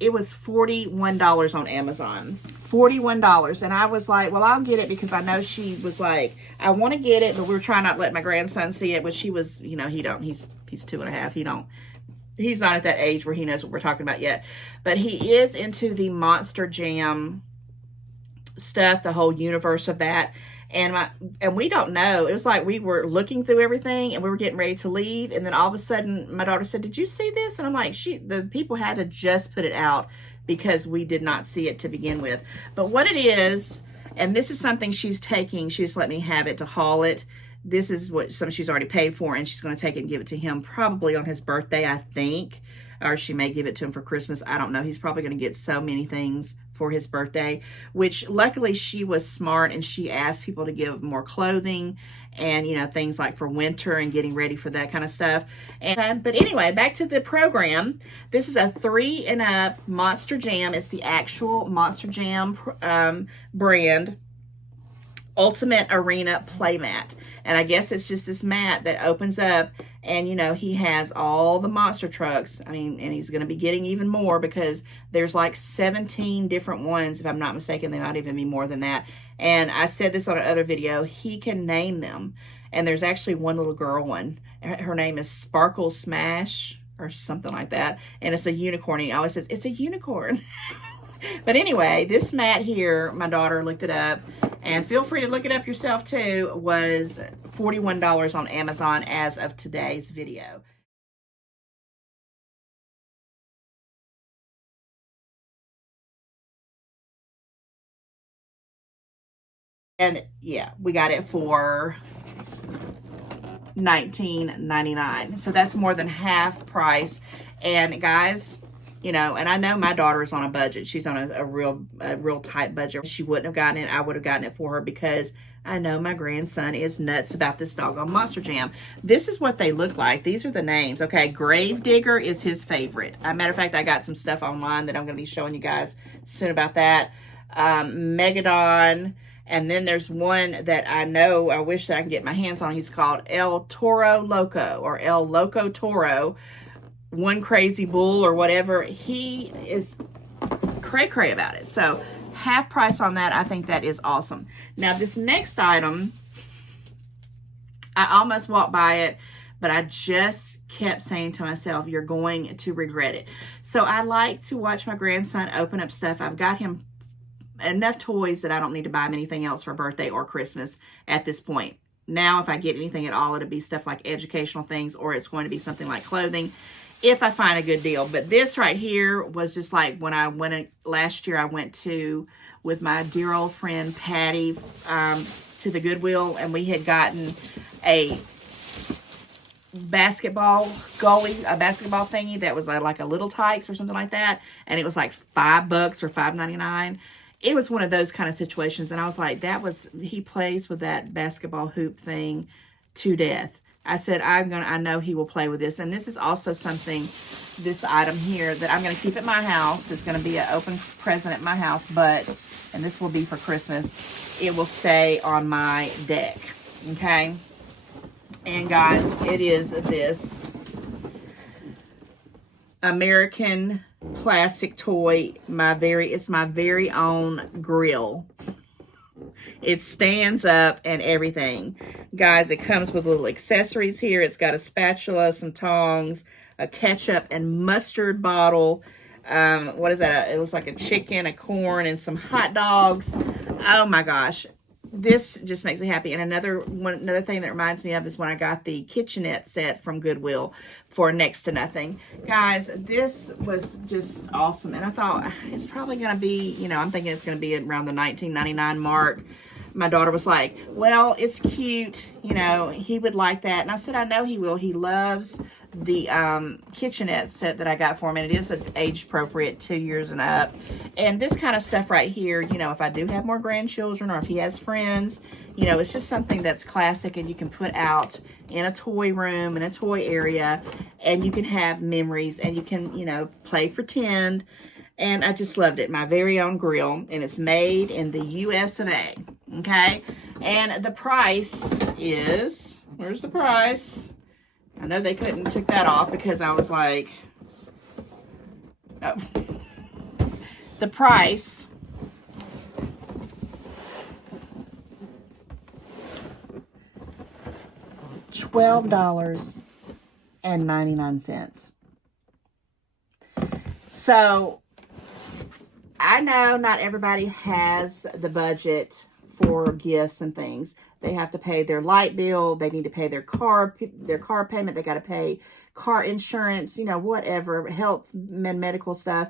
It was $41 on Amazon. $41. And I was like, well, I'll get it, because I know she was like, I want to get it, but we were trying not to let my grandson see it. But she was, you know, he's 2.5. He's not at that age where he knows what we're talking about yet. But he is into the Monster Jam stuff, the whole universe of that. And we don't know. It was like we were looking through everything, and we were getting ready to leave. And then all of a sudden, my daughter said, "Did you see this?" And I'm like, the people had to just put it out, because we did not see it to begin with. But what it is, and this is something she's taking. She just let me have it to haul it. This is something she's already paid for, and she's going to take it and give it to him probably on his birthday, I think. Or she may give it to him for Christmas. I don't know. He's probably going to get so many things for his birthday, which luckily she was smart, and she asked people to give more clothing and, you know, things like for winter and getting ready for that kind of stuff. And but anyway, back to the program. This is a 3 and Up Monster Jam. It's the actual Monster Jam brand Ultimate Arena playmat. And I guess it's just this mat that opens up, and, you know, he has all the monster trucks. I mean, and he's going to be getting even more, because there's like 17 different ones. If I'm not mistaken, there might even be more than that. And I said this on another video, he can name them. And there's actually one little girl one. Her name is Sparkle Smash or something like that. And it's a unicorn. He always says, it's a unicorn. But anyway, this mat here, my daughter looked it up, and feel free to look it up yourself too, was $41 on Amazon as of today's video. And yeah, we got it for $19.99. So that's more than half price. And guys, you know, and I know my daughter is on a budget. She's on a real tight budget. She wouldn't have gotten it. I would have gotten it for her, because I know my grandson is nuts about this doggone Monster Jam. This is what they look like. These are the names. Okay, Gravedigger is his favorite. As a matter of fact, I got some stuff online that I'm going to be showing you guys soon about that. Megadon. And then there's one that I know, I wish that I can get my hands on. He's called El Toro Loco, or El Loco Toro. One Crazy Bull or whatever. He is cray-cray about it. So half price on that. I think that is awesome. Now this next item, I almost walked by it, but I just kept saying to myself, you're going to regret it. So I like to watch my grandson open up stuff. I've got him enough toys that I don't need to buy him anything else for birthday or Christmas at this point. Now, if I get anything at all, it'll be stuff like educational things, or it's going to be something like clothing if I find a good deal. But this right here was just like when I went last year, I went with my dear old friend Patty to the Goodwill, and we had gotten a basketball goalie, a basketball thingy that was like a Little Tikes or something like that, and it was like $5 or $5.99. It was one of those kind of situations, and I was like, he plays with that basketball hoop thing to death. I said, I know he will play with this. And this is also something, this item here, that I'm going to keep at my house. It's going to be an open present at my house, and this will be for Christmas. It will stay on my deck, okay? And guys, it is this American plastic toy, it's my very own grill. It stands up and everything. Guys, it comes with little accessories here. It's got a spatula, some tongs, a ketchup and mustard bottle. What is that? It looks like a chicken, a corn, and some hot dogs. Oh my gosh. This just makes me happy. And another thing that reminds me of is when I got the kitchenette set from Goodwill for next to nothing. Guys, this was just awesome. And I thought it's probably going to be, I'm thinking it's going to be around the $19.99 mark. My daughter was like, well, it's cute. He would like that. And I said, I know he will. He loves the kitchenette set that I got for him, and it is age appropriate, 2 years and up. And this kind of stuff right here, if I do have more grandchildren, or if he has friends, it's just something that's classic, and you can put out in a toy room, in a toy area, and you can have memories, and you can, play pretend. And I just loved it. My very own grill, and it's made in the US of A. Okay, and the price is, where's the price? I know they couldn't took that off because I was like, oh. The price $12.99. So I know not everybody has the budget for gifts and things. They have to pay their light bill. They need to pay their car payment. They got to pay car insurance, whatever, health and medical stuff.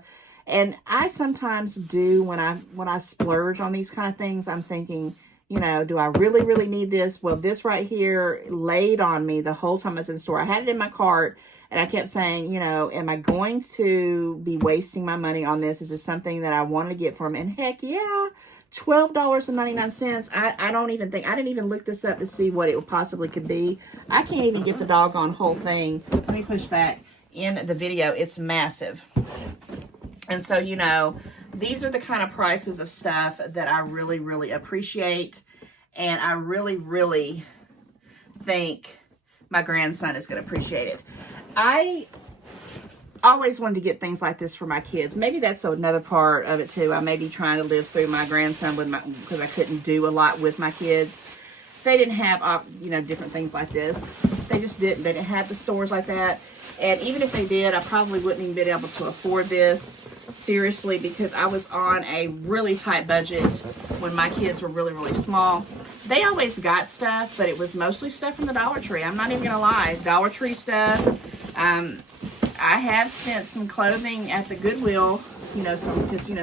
And I sometimes do, when I splurge on these kind of things, I'm thinking, do I really, really need this? Well, this right here laid on me the whole time I was in the store. I had it in my cart, and I kept saying, am I going to be wasting my money on this? Is this something that I wanted to get for him? And heck yeah, $12.99. I didn't even look this up to see what it possibly could be. I can't even get the doggone whole thing. Let me push back in the video. It's massive. And so, these are the kind of prices of stuff that I really, really appreciate. And I really, really think my grandson is going to appreciate it. I always wanted to get things like this for my kids. Maybe that's another part of it too. I may be trying to live through my grandson because I couldn't do a lot with my kids. They didn't have, different things like this. They just didn't. They didn't have the stores like that. And even if they did, I probably wouldn't even been able to afford this. Seriously, because I was on a really tight budget when my kids were really, really small. They always got stuff, but it was mostly stuff from the Dollar Tree. I'm not even going to lie. Dollar Tree stuff. I have spent some clothing at the Goodwill, because,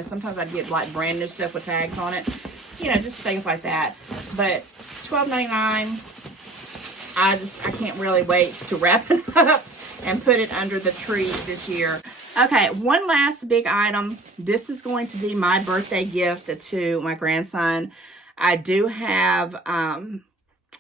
sometimes I'd get like brand new stuff with tags on it, just things like that. But $12.99, I can't really wait to wrap it up and put it under the tree this year. Okay, one last big item. This is going to be my birthday gift to my grandson. I do have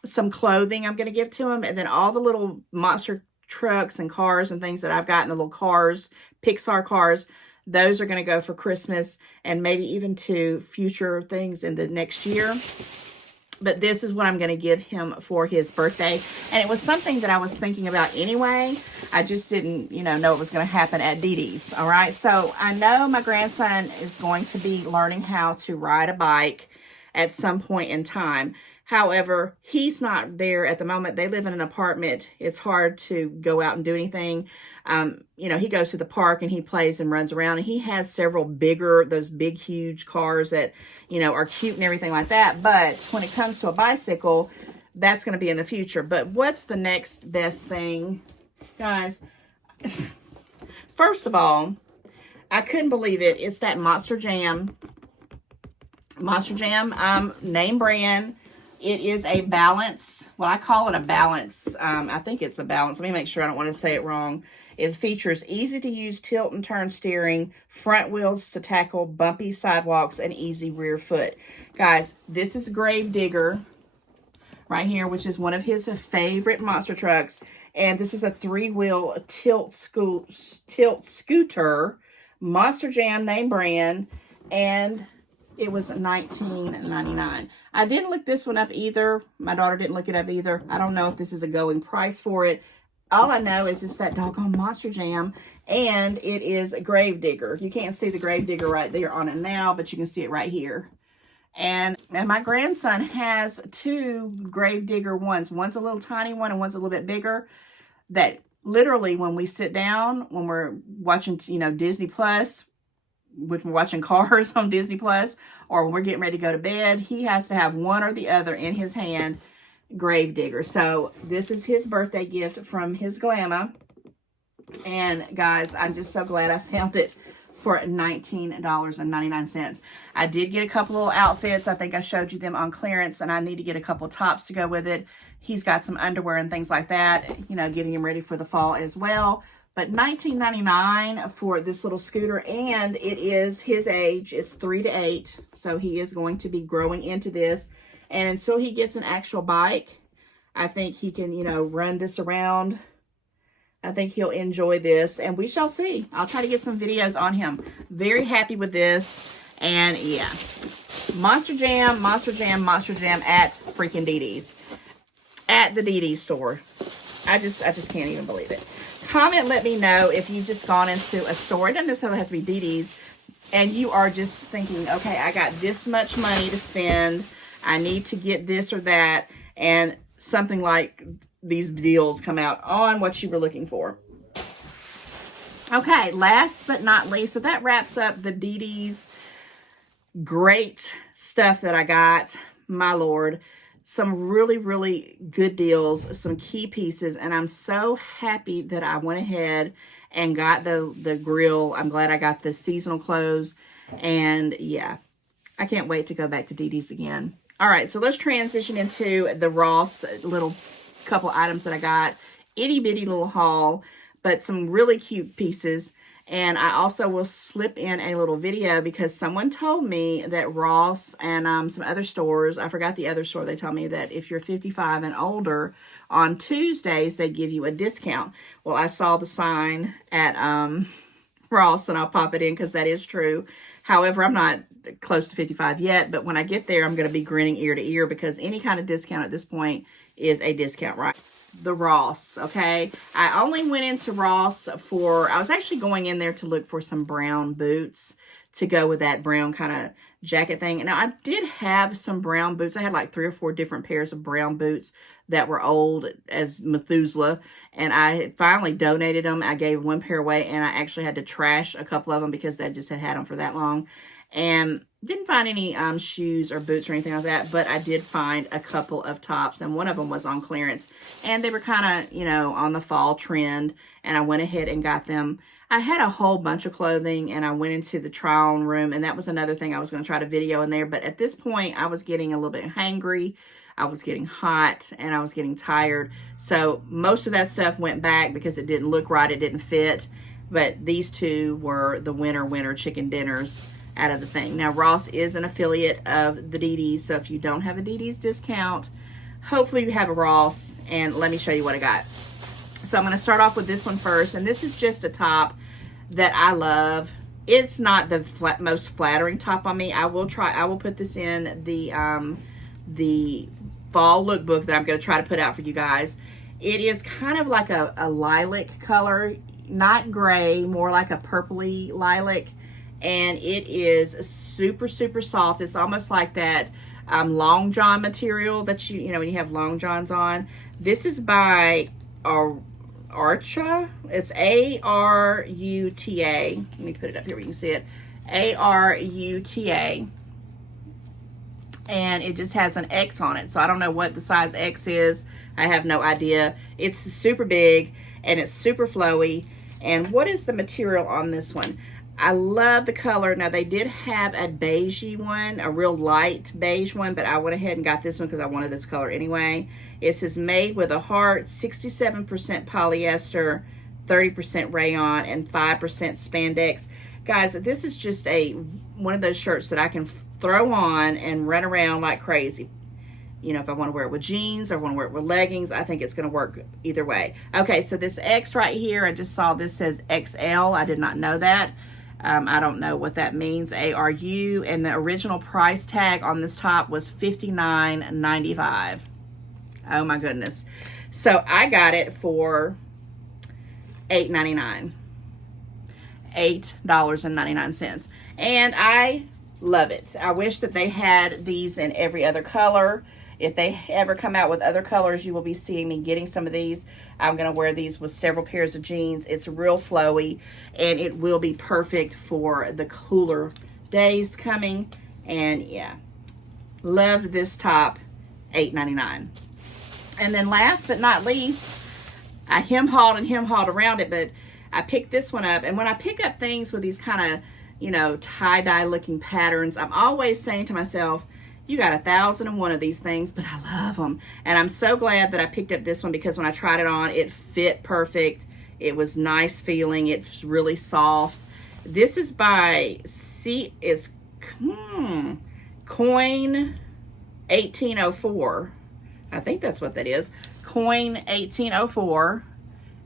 some clothing I'm going to give to him, and then all the little monster trucks and cars and things that I've gotten, the little cars, Pixar cars, those are going to go for Christmas and maybe even to future things in the next year. But this is what I'm going to give him for his birthday. And it was something that I was thinking about anyway. I just didn't, know it was going to happen at Dee Dee's. All right. So I know my grandson is going to be learning how to ride a bike at some point in time. However, he's not there at the moment. They live in an apartment. It's hard to go out and do anything. You know, he goes to the park and he plays and runs around, and he has several those big, huge cars that, you know, are cute and everything like that. But when it comes to a bicycle, that's going to be in the future. But what's the next best thing, guys? First of all, I couldn't believe it. It's that Monster Jam name brand. It is a balance. Well, I call it a balance. I think it's a balance. Let me make sure I don't want to say it wrong. It features easy to use tilt and turn steering, front wheels to tackle bumpy sidewalks, and easy rear foot. Guys, this is Gravedigger right here, which is one of his favorite monster trucks. And this is a 3-wheel tilt scooter, Monster Jam name brand, and it was $19.99. I didn't look this one up either. My daughter didn't look it up either. I don't know if this is a going price for it. All I know is it's that doggone Monster Jam, and it is a Gravedigger. You can't see the Gravedigger right there on it now, but you can see it right here. And my grandson has 2 Gravedigger ones. One's a little tiny one and one's a little bit bigger. That literally when we sit down, when we're watching, you know, Disney Plus, when we're watching Cars on Disney Plus, or when we're getting ready to go to bed, he has to have one or the other in his hand, Gravedigger. So this is his birthday gift from his grandma. And guys, I'm just so glad I found it for $19.99. I did get a couple little outfits. I think I showed you them on clearance, and I need to get a couple tops to go with it. He's got some underwear and things like that, you know, getting him ready for the fall as well. But $19.99 for this little scooter, and it is his age. It's 3 to 8, so he is going to be growing into this. And until he gets an actual bike, I think he can, you know, run this around. I think he'll enjoy this, and we shall see. I'll try to get some videos on him. Very happy with this, and yeah. Monster Jam at freaking DD's. At the DD store. I just can't even believe it. Comment, let me know if you've just gone into a store. It doesn't necessarily have to be DD's, and you are just thinking, okay, I got this much money to spend. I need to get this or that, and something like these deals come out on what you were looking for. Okay, last but not least, so that wraps up the DD's great stuff that I got. My Lord, some really, really good deals, some key pieces, and I'm so happy that I went ahead and got the grill. I'm glad I got the seasonal clothes, and yeah, I can't wait to go back to DD's again. All right, so let's transition into the Ross little couple items that I got. Itty bitty little haul, but some really cute pieces. And I also will slip in a little video because someone told me that Ross and some other stores, I forgot the other store, they told me that if you're 55 and older, on Tuesdays they give you a discount. Well, I saw the sign at Ross, and I'll pop it in because that is true. However, I'm not close to 55 yet, but when I get there, I'm going to be grinning ear to ear because any kind of discount at this point is a discount, right? The Ross, okay? I only went into Ross I was actually going in there to look for some brown boots to go with that brown kind of jacket thing. Now, I did have some brown boots. I had like 3 or 4 different pairs of brown boots that were old as Methuselah, and I finally donated them. I gave 1 pair away, and I actually had to trash a couple of them because they just had them for that long. And didn't find any shoes or boots or anything like that, but I did find a couple of tops, and one of them was on clearance, and they were kind of, you know, on the fall trend, and I went ahead and got them. I had a whole bunch of clothing, and I went into the try-on room, and that was another thing I was going to try to video in there, but at this point, I was getting a little bit hangry, I was getting hot, and I was getting tired, so most of that stuff went back because it didn't look right, it didn't fit, but these two were the winter chicken dinners out of the thing. Now, Ross is an affiliate of the DD's, so if you don't have a DD's discount, hopefully you have a Ross, and let me show you what I got. So I'm going to start off with this one first, and this is just a top that I love. It's not the most flattering top on me. I will put this in the fall lookbook that I'm going to try to put out for you guys. It is kind of like a lilac color, not gray, more like a purpley lilac. And it is super, super soft. It's almost like that long john material that you know, when you have long johns on. This is by Archa. It's A-R-U-T-A. Let me put it up here where you can see it. A-R-U-T-A. And it just has an X on it. So I don't know what the size X is. I have no idea. It's super big and it's super flowy. And what is the material on this one? I love the color. Now they did have a beigey one, a real light beige one, but I went ahead and got this one because I wanted this color anyway. It says made with a heart, 67% polyester, 30% rayon, and 5% spandex. Guys, this is just one of those shirts that I can throw on and run around like crazy. You know, if I want to wear it with jeans or want to wear it with leggings, I think it's going to work either way. Okay, so this X right here, I just saw this says XL. I did not know that. I don't know what that means, ARU, and the original price tag on this top was $59.95. Oh my goodness. So I got it for $8.99. $8.99. And I love it. I wish that they had these in every other color. If they ever come out with other colors, you will be seeing me getting some of these. I'm going to wear these with several pairs of jeans. It's real flowy, and it will be perfect for the cooler days coming. And yeah, love this top, $8.99. And then last but not least, I hem-hauled around it, but I picked this one up. And when I pick up things with these kind of, you know, tie-dye looking patterns, I'm always saying to myself, you got 1,001 of these things, but I love them. And I'm so glad that I picked up this one because when I tried it on, it fit perfect. It was nice feeling. It's really soft. This is by Coin 1804. I think that's what that is. Coin 1804.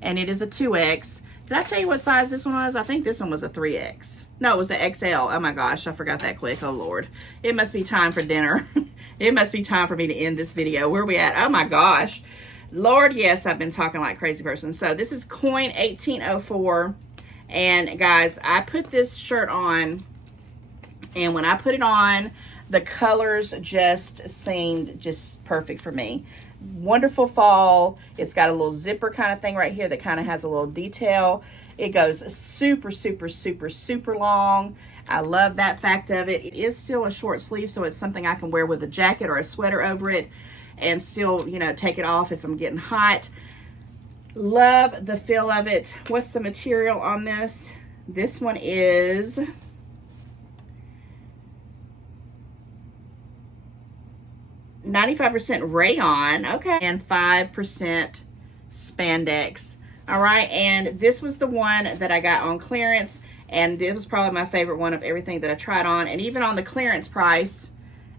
And it is a 2X. Did I tell you what size this one was? I think this one was a 3X. No, it was the XL. Oh my gosh, I forgot that quick. Oh Lord. It must be time for dinner. It must be time for me to end this video. Where are we at? Oh my gosh. Lord, yes, I've been talking like a crazy person. So this is Coin 1804. And guys, I put this shirt on. And when I put it on, the colors just seemed just perfect for me. Wonderful fall. It's got a little zipper kind of thing right here that kind of has a little detail. It goes super, super, super, super long. I love that fact of it. It is still a short sleeve, so it's something I can wear with a jacket or a sweater over it and still, you know, take it off if I'm getting hot. Love the feel of it. What's the material on this? This one is 95% rayon, okay, and 5% spandex. All right, and this was the one that I got on clearance, and this was probably my favorite one of everything that I tried on. And even on the clearance price,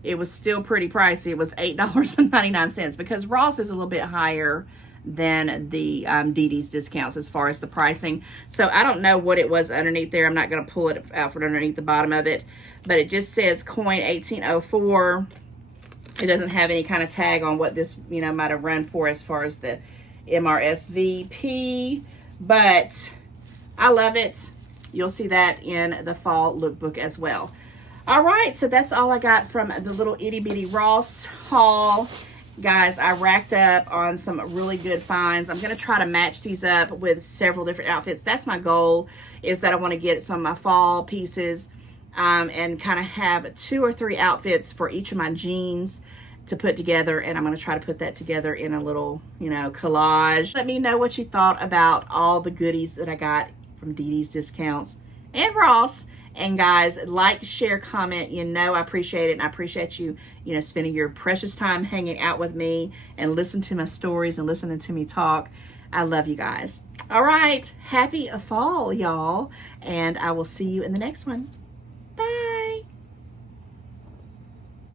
it was still pretty pricey. It was $8.99 because Ross is a little bit higher than the DD's discounts as far as the pricing. So I don't know what it was underneath there. I'm not going to pull it out from underneath the bottom of it, but it just says Coin 1804. It doesn't have any kind of tag on what this, you know, might have run for as far as the MRSVP, but I love it. You'll see that in the fall lookbook as well. All right, so that's all I got from the little itty bitty Ross haul. Guys, I racked up on some really good finds. I'm going to try to match these up with several different outfits. That's my goal, is that I want to get some of my fall pieces and kind of have 2 or 3 outfits for each of my jeans to put together, and I'm going to try to put that together in a little, you know, collage. Let me know what you thought about all the goodies that I got from DD's Discounts and Ross. And guys, like, share, comment. You know I appreciate it, and I appreciate you, you know, spending your precious time hanging out with me and listening to my stories and listening to me talk. I love you guys. All right, happy fall, y'all, and I will see you in the next one.